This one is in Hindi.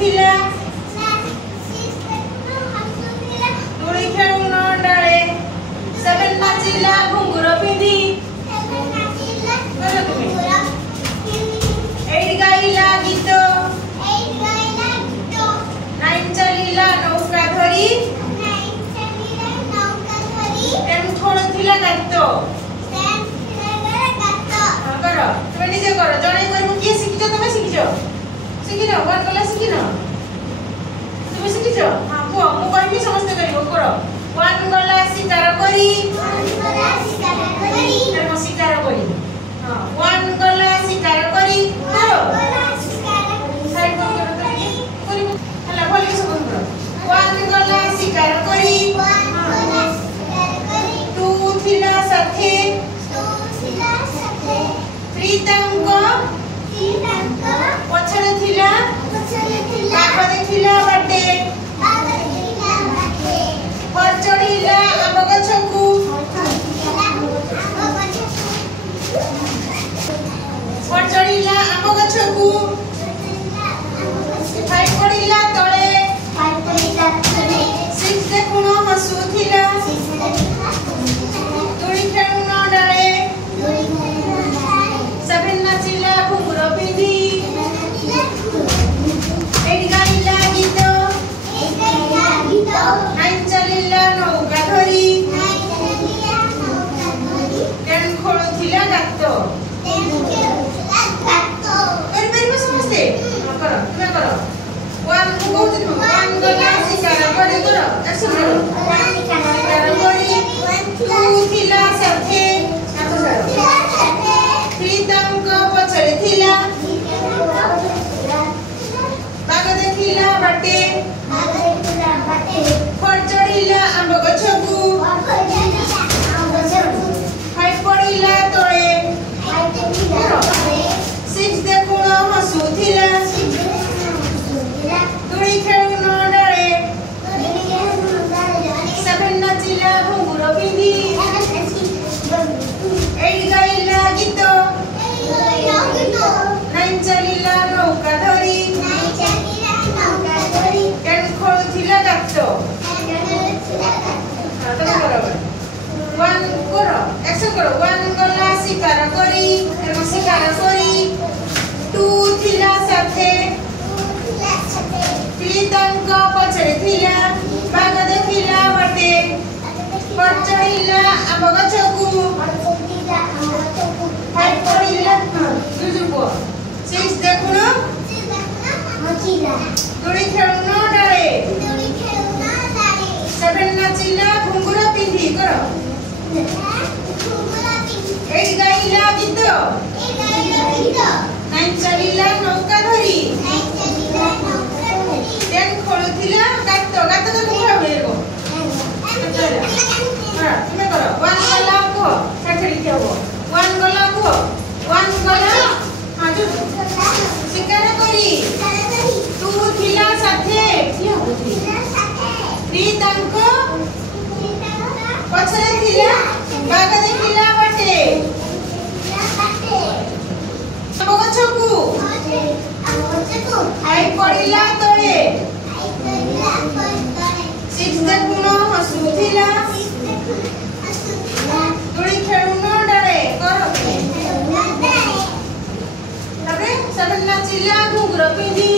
थिला तुड़ी खेलुन डाले 7 नाचिला घुंगुर पिंधी 8 गाइला गीत 9 चलिला नौका धरी 10 खोलुथिला गात करो तुम निजे करो जणे करमु किए शिखिजो तुम शिखिजो शिखिनो वन गला शिखिनो तुम शिखिजो हां को मु कहबी समस्त करिवो करो वन गला शिकार करी हम शिकार करी हां वन गला शिकार करी करो साइड को करो करिवो हला भली सब करो वन गला शिकार करी तू थिला साथे प्रीतंक पछड़े थिला बागदे थिला बाटे पर चढ़ीला आम गछकू पर चढ़ीला आम गछकू खाई पड़ीला तळे 6 देखुण हसुथिला तुड़ी खेलुन डाले 7 नाचिला घुंगुर पिंधी 8 गाइला गीत 9 चलिला नौका धरी 10 खोलुथिला गात कर परिबो समस्ते करो तुमे करो 1 गला शिकार करे करो एक्शन करो शिकार करी 2 थिला साथे प्रीतंक पछड़े थिला बागदे थिला बाटे पर चढ़ीला आंब गछकू खाई पड़ीला तळे 6 देखुण हसुथिला तुड़ी खेलुन डाले 7 नाचिला घुंगुर पिंधी 8 गाइला गीत 9 चलिला नौका धरी 10 खोलुथिला गात वन करो एक्शन करो 1 गला शिकार करी हम शिकार करी 2 थिला साथे प्रीतंक पछड़े थिला बागदे थिला बाटे पर चढ़ीला आंब गछकू खाई पड़ीला जुजुको 6 देखुण तुड़ी खेलुन डाले 7 नाचिला घुंगुर पिंधी करो 8 गाइला गीत 9 चलिला नौका धरी 10 खोलुथिला गात गात तो तुम हेगो तुमे करो 1 गला को सेठ लिखे हो 1 गला को 1 गला हां जो शिकार करी 2 थिला साथे प्रीतंक पछड़े थिला बागदे थिला बाटे आंब गछकू खाई पड़ीला तळे 6 देखुण हसुथिला तुड़ी खेलुन डाले करो तबे 7 नाचिला घुंगुर पिंधी